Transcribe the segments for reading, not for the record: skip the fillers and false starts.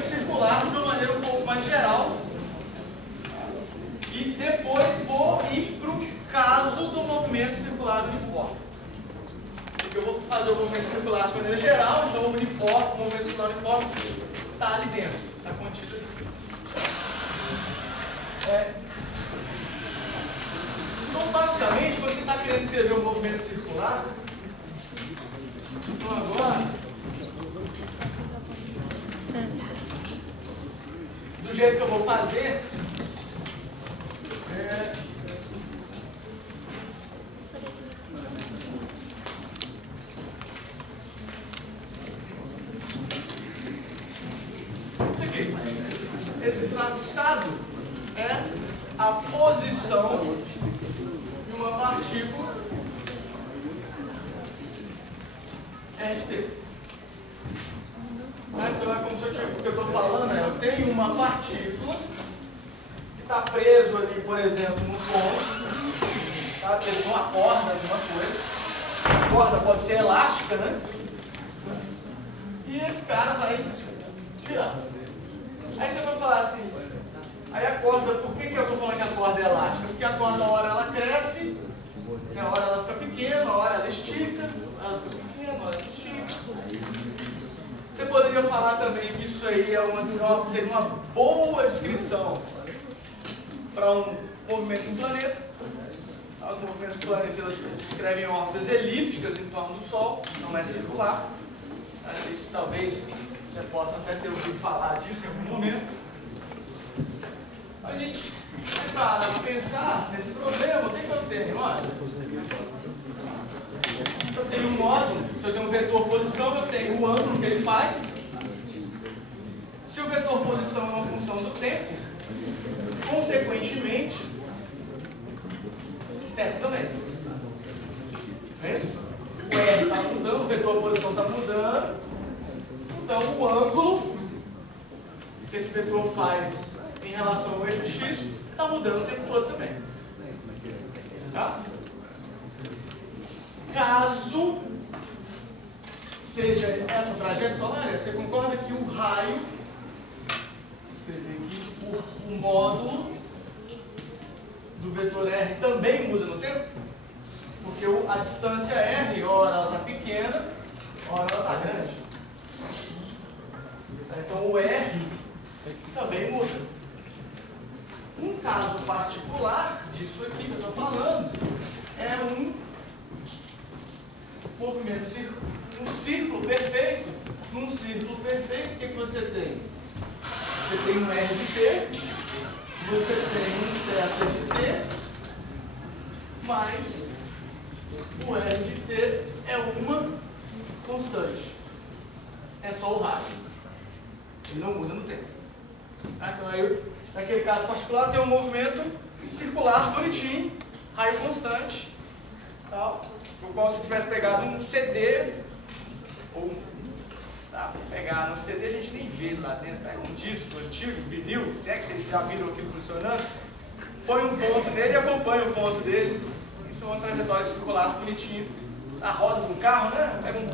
movimento circular de uma maneira um pouco mais geral. E depois vou ir para o caso do movimento circular uniforme. Porque eu vou fazer o movimento circular de maneira geral, então o movimento circular uniforme está ali dentro, está contido aqui. Então, basicamente, quando você está querendo escrever um movimento circular, então agora, do jeito que eu vou fazer, isso aqui. Esse traçado é a posição de uma partícula RT. Então é como se o que eu estou falando eu tenho uma partícula que está preso ali, por exemplo, no ponto, tá? Tem uma corda, alguma coisa. A corda pode ser elástica, né? E esse cara vai tirar. Aí você vai falar assim, aí a corda, por que eu estou falando que a corda é elástica? Porque a corda, uma hora ela cresce, uma hora ela fica pequena, uma hora ela estica, ela fica pequena, uma hora ela estica. Você poderia falar também que isso aí seria uma boa descrição para um movimento do planeta. Os movimentos do planeta elas se descrevem em órbitas elípticas em torno do Sol, não é circular. Talvez você possa até ter ouvido falar disso em algum momento. A gente se para pensar nesse problema, o que eu tenho? Olha, eu tenho um módulo, se eu tenho um vetor posição, eu tenho o ângulo que ele faz. Se o vetor posição é uma função do tempo, consequentemente, tempo também. É isso? O R está mudando, o vetor posição está mudando. Então, o ângulo que esse vetor faz em relação ao eixo X está mudando o tempo todo também. Tá? Caso seja essa trajetória, você concorda que o raio, vou escrever aqui, o módulo do vetor R também muda no tempo? Porque a distância R, ora ela está pequena, ora ela está grande. Então o R também muda. Um caso particular disso aqui que eu estou falando é um movimento, um círculo perfeito. Num círculo perfeito, o que você tem? Você tem um R de T, você tem um θ de T, mas o R de T é uma constante. É só o raio. Ele não muda no tempo. Então, aí, naquele caso particular, tem um movimento circular bonitinho, raio constante, tal, como se tivesse pegado um CD, ou pegar no CD a gente nem vê lá dentro, pega um disco antigo, vinil, se é que vocês já viram aquilo funcionando, põe um ponto nele e acompanha o ponto dele. Isso é uma trajetória circular bonitinha. A roda do carro, né? Pega um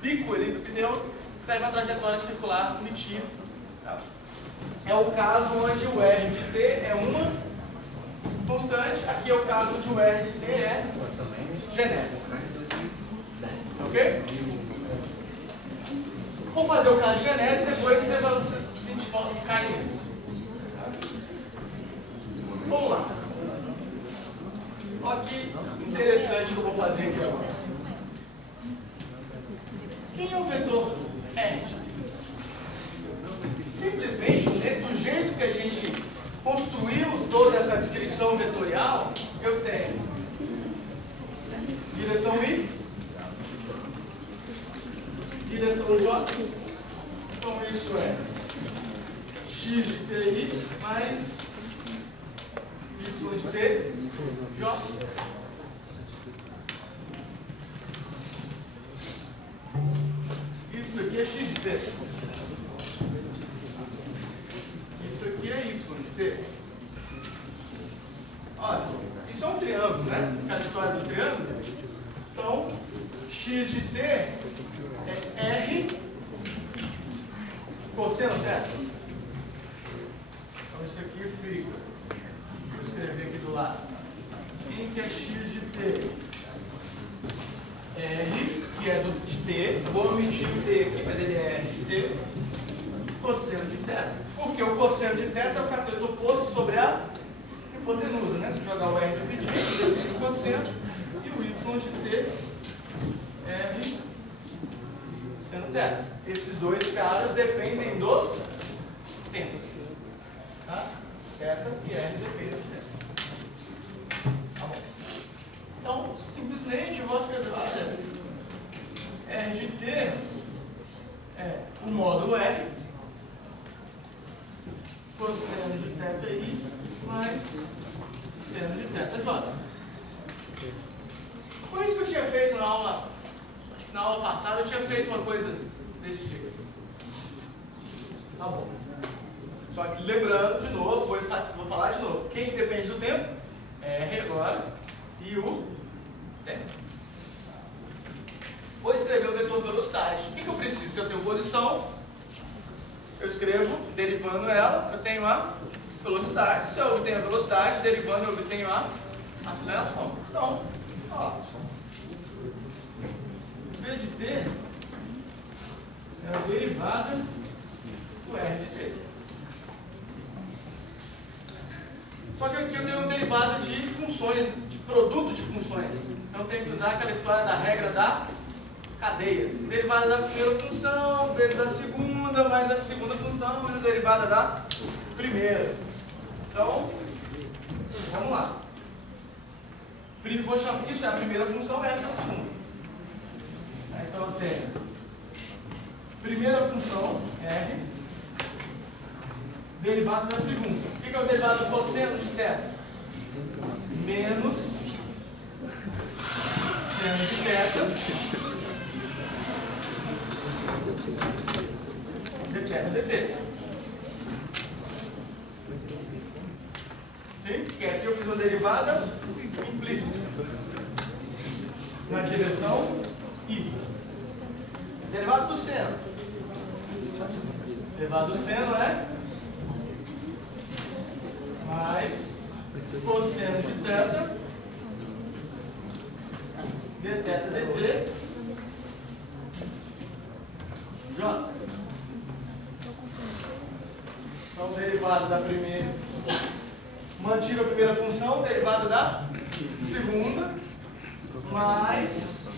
pico ali do pneu, escreve uma trajetória circular bonitinha. Tá? É o caso onde o R de T é uma constante, aqui é o caso onde o R de T é genérico. Ok? Vou fazer o caso genérico e depois a gente cai nisso. Vamos lá. Olha que interessante que eu vou fazer aqui agora. Quem é o vetor R de T? Simplesmente, do jeito que a gente construiu toda essa descrição vetorial, eu tenho direção I, direção J, então isso é x de TI mais y de T, J. Isso aqui é x de T. Isso aqui é y de T. Olha, isso é um triângulo, né? Aquela história do triângulo. Então, x de T é R cosseno θ. Então isso aqui fica, vou escrever aqui do lado, em que é x de t, r, que é de t, vou omitir o t aqui, mas ele é r de t, cosseno de θ. Porque o cosseno de θ é o cateto oposto sobre a hipotenusa, né? Se jogar o r dividido, eu defino o cosseno, e o y de t, r, seno θ. Esses dois caras dependem do tempo. Tá? θ e r dependem do tempo. Tá bom. Então, simplesmente eu vou escrever, olha, r de t é o módulo r, cosseno de θi mais seno de θj. Foi isso que eu tinha feito na aula, acho que na aula passada eu tinha feito uma coisa desse jeito. Tá bom. Só que lembrando de novo, vou falar de novo. Quem depende do tempo? R agora e o tempo. Vou escrever o vetor velocidade. O que eu preciso? Se eu tenho posição, eu escrevo derivando ela, eu tenho a velocidade. Se eu obtenho a velocidade, derivando, eu obtenho a aceleração. Então, ó, V de t é a derivada do R de t. Só que aqui eu tenho uma derivada de funções, de produto de funções. Então eu tenho que usar aquela história da regra da cadeia. Derivada da primeira função, vezes a segunda, mais a segunda função, mais a derivada da primeira. Então, vamos lá. Vou chamar, isso é a primeira função, essa é a segunda. Então eu tenho primeira função, R, derivada da segunda. O que é o derivado do cosseno de θ? Menos seno de θ dt. Sim? Que aqui eu fiz uma derivada implícita na direção y. Derivado do seno. Derivado do seno é mais cosseno de θ dθ dt j. Então, derivada da primeira, mantive a primeira função, derivada da segunda, mais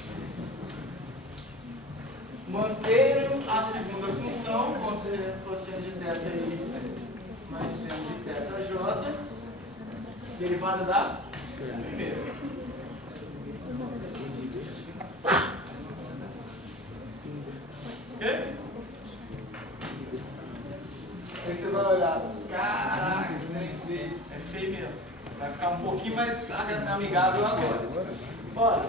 mantenho a segunda função, cosseno de θi mais seno de θj, derivada da primeira. Ok? Aí vocês vão olhar, caraca, que nem feio, é feio mesmo. Vai ficar um pouquinho mais amigável agora. Bora.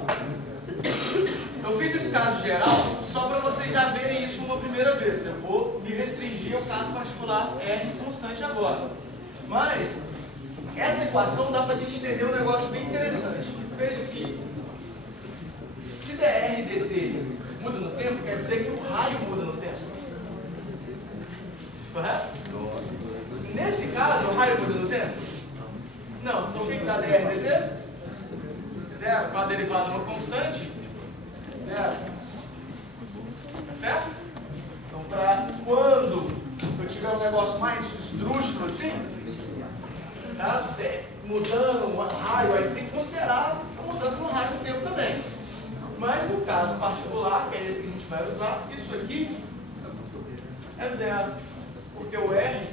Eu fiz esse caso geral só para vocês já verem isso uma primeira vez. Eu vou me restringir ao caso particular R constante agora. Mas essa equação dá para a gente entender um negócio bem interessante. Veja que se dr dt muda no tempo, quer dizer que o raio muda no tempo. Correto? Nesse caso, o raio muda no tempo? Não. Então o que dá dr dt? Zero. Com a derivada de uma constante? Zero. Tá certo? Então, para quando eu tiver um negócio mais esdrúxulo assim, tá? Mudando o raio, aí você tem que considerar a mudança no raio do tempo também. Mas no caso particular, que é esse que a gente vai usar, isso aqui é zero. Porque o R,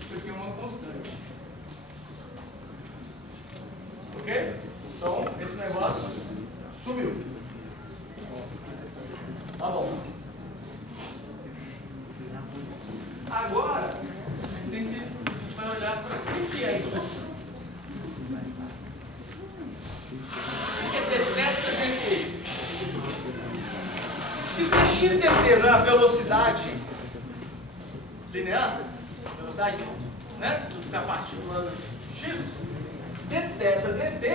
isso aqui é uma constante. Ok? Então, esse negócio sumiu. Tá bom. Agora, a gente vai olhar para o que é isso aqui. O que é dθ dt? Se dx dt não é a velocidade linear, velocidade, né? Da partícula x, dθ dt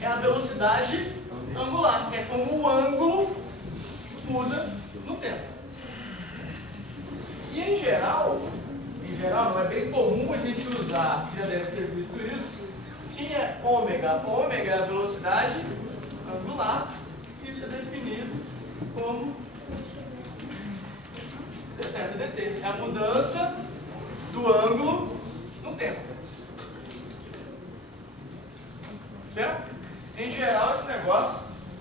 é a velocidade angular, é como o ângulo muda no tempo. bem comum a gente usar, você já deve ter visto isso. Quem é ômega? Ômega é a velocidade angular. Isso é definido como dθ dt. É a mudança do ângulo no tempo. Certo? Em geral, esse negócio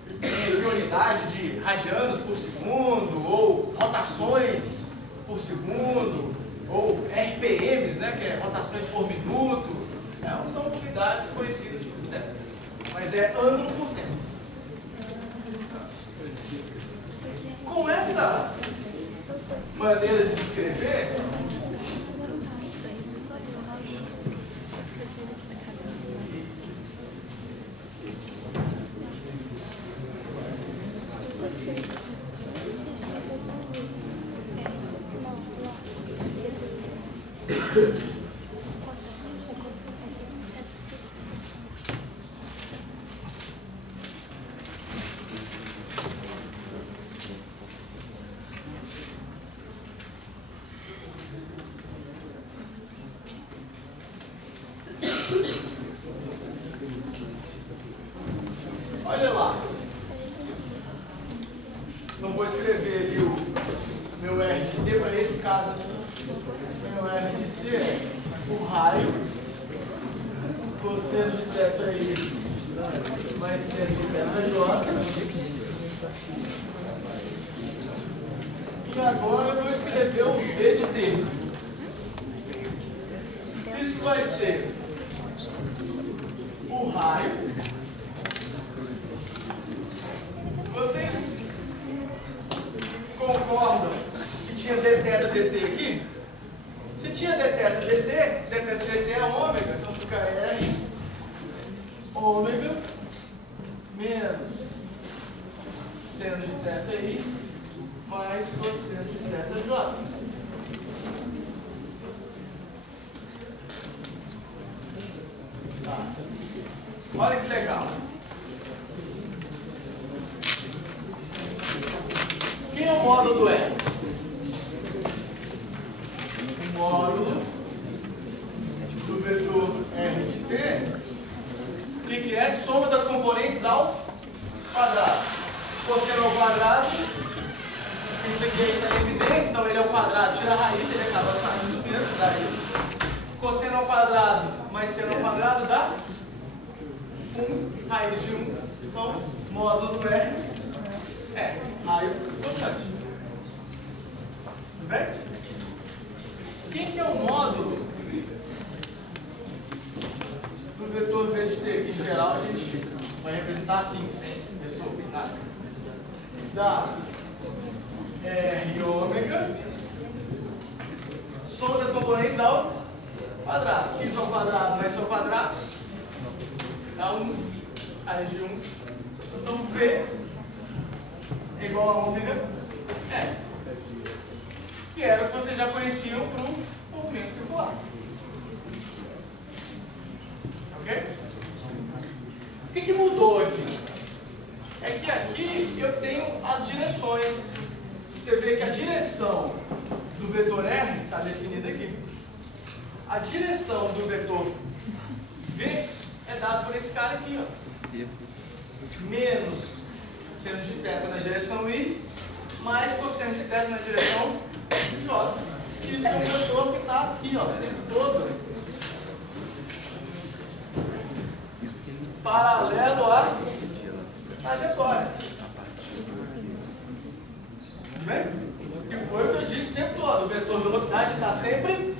em unidade de radianos por segundo, ou rotações por segundo, ou RPMs, né, que é rotações por minuto, são unidades conhecidas por tempo. Mas é ângulo por tempo. Com essa maneira de descrever, olha lá, não vou escrever ali o meu R de T, para esse caso aqui, meu R de T é o raio, cosseno de θ I mais seno de θ J, e agora eu vou escrever o V de T. Isso vai ser o raio. Vocês concordam que tinha dθ dt aqui? Se tinha dθ dt é ômega, então fica R ômega menos seno de θ I mais cosseno de θ J. Tá. Olha que legal. Quem é o módulo do R? O módulo do vetor R de T, o que é? Soma das componentes ao quadrado. Cosseno ao quadrado, esse aqui aí está em evidência, então ele é o quadrado, tira a raiz, ele acaba saindo mesmo, dá isso. Cosseno ao quadrado mais seno ao quadrado dá 1 raiz de 1. Então, módulo do R é raio constante. Tudo bem? Quem que é o módulo do vetor V de T? Que em geral a gente vai representar assim, sem resolver nada. Dá R ômega, soma das componentes ao quadrado. X ao quadrado mais ao quadrado dá 1 raiz de 1. Então V é igual a ômega R, que era o que vocês já conheciam para o movimento circular. Ok? O que mudou aqui? É que aqui eu tenho as direções. Você vê que a direção do vetor R está definida aqui. A direção do vetor V é dada por esse cara aqui, ó. Menos seno de θ na direção I, mais cosseno de θ na direção J. Isso é um vetor que está aqui, ó, o tempo todo, paralelo à trajetória. Tudo bem? Que foi o que eu disse o tempo todo. O vetor velocidade está sempre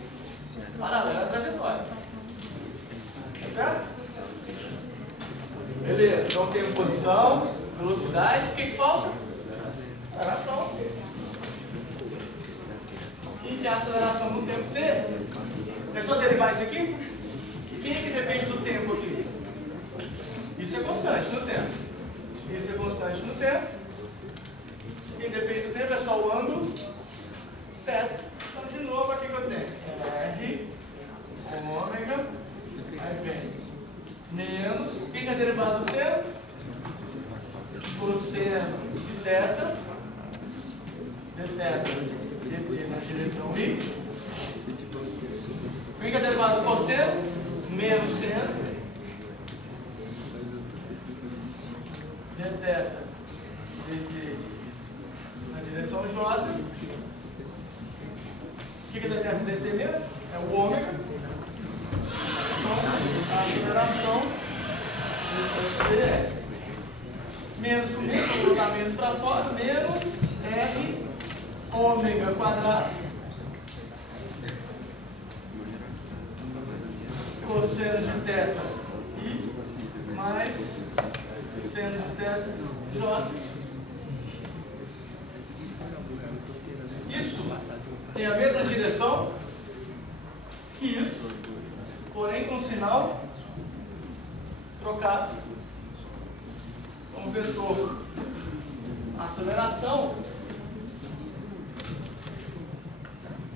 paralelo à trajetória. Tá certo? Beleza, então tem posição, velocidade, o que falta? Aceleração. O que é a aceleração no tempo t? É só derivar isso aqui? Quem é que depende do tempo aqui? Isso é constante no tempo. Isso é constante no tempo. Quem depende do tempo é só o ângulo θ. Então, de novo, aqui que eu tenho R ômega, aí vem menos, quem é derivado do seno? Cosseno de θ, dθ dt na direção I, cosseno menos seno de θ dt na direção J. O que é θ dt mesmo? É o ômega. Então, a aceleração é menos com menos, vou botar menos para fora, menos R ômega quadrado cosseno de θ I mais seno de θ J. Isso tem a mesma direção que isso, porém com sinal trocado. Então, o vetor aceleração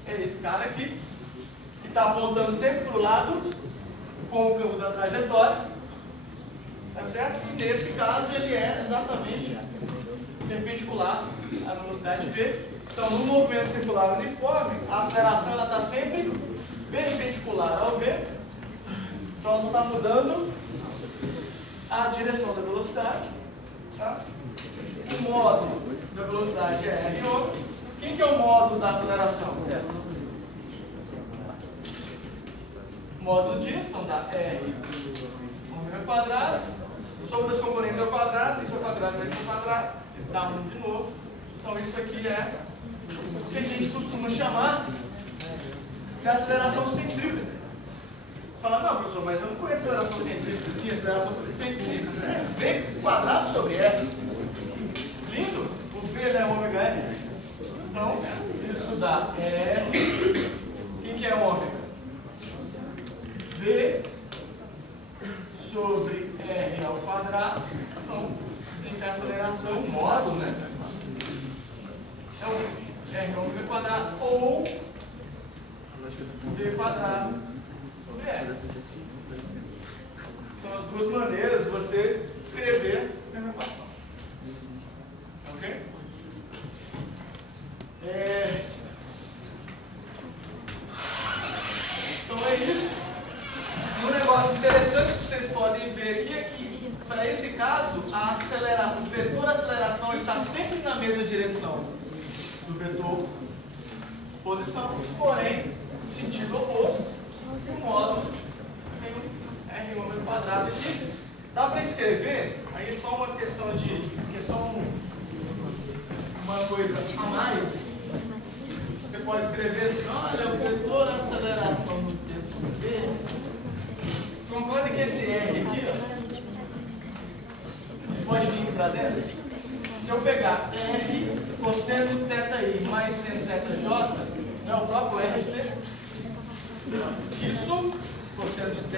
é esse cara aqui, que está apontando sempre para o lado côncavo da trajetória, tá certo? E nesse caso ele é exatamente perpendicular à velocidade v. Então, no movimento circular uniforme, a aceleração está sempre perpendicular ao v. Então, ela não está mudando a direção da velocidade. Tá? O módulo da velocidade é R ômega. Quem que é o módulo da aceleração? Módulo disso, então dá R ômega quadrado, sobre as componentes ao quadrado, isso ao quadrado vai ser ao quadrado, dá 1 de novo. Então isso aqui é o que a gente costuma chamar de aceleração centrípeta. Você fala, não professor, mas eu não conheço aceleração centrípeta. Sim, aceleração centrípeta é V quadrado sobre R. Lindo? O V é ômega R. Então, isso dá R. Quem que é ômega? V sobre R ao quadrado. Então, tem que a aceleração módulo, né? É o R ômega quadrado ou V quadrado sobre R. São as duas maneiras de você escrever a mesma equação. Ok? Então é isso. Um negócio interessante que vocês podem ver aqui é que, para esse caso, o vetor aceleração está sempre na mesma direção do vetor posição, porém, sentido oposto, o módulo tem um R ômega quadrado aqui. Dá para escrever, aí é só uma questão de, que é só uma coisa a mais. Você pode escrever assim, olha, o vetor aceleração no tempo V. Concorda que esse R aqui, ó, pode vir para dentro? Se eu pegar R cosseno θi mais seno θj, é o próprio R de θ. Isso, cosseno de θ.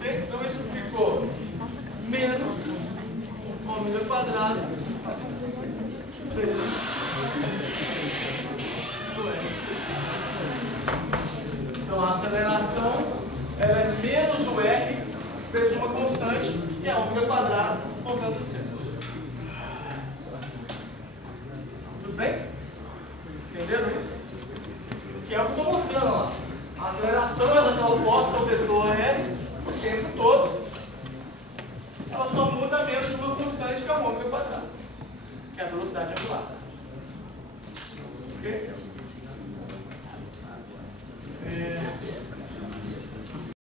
Então isso ficou menos ômega quadrado vezes do R. Então a aceleração ela é menos o R vezes uma constante, que é ômega quadrado contando o seno. Tudo bem? Entenderam isso? Que é o que eu estou mostrando lá. A aceleração ela está oposta ao vetor R o tempo todo. Ela só muda menos de uma constante, que é o ômega quadrado, que é a velocidade angular. Ok?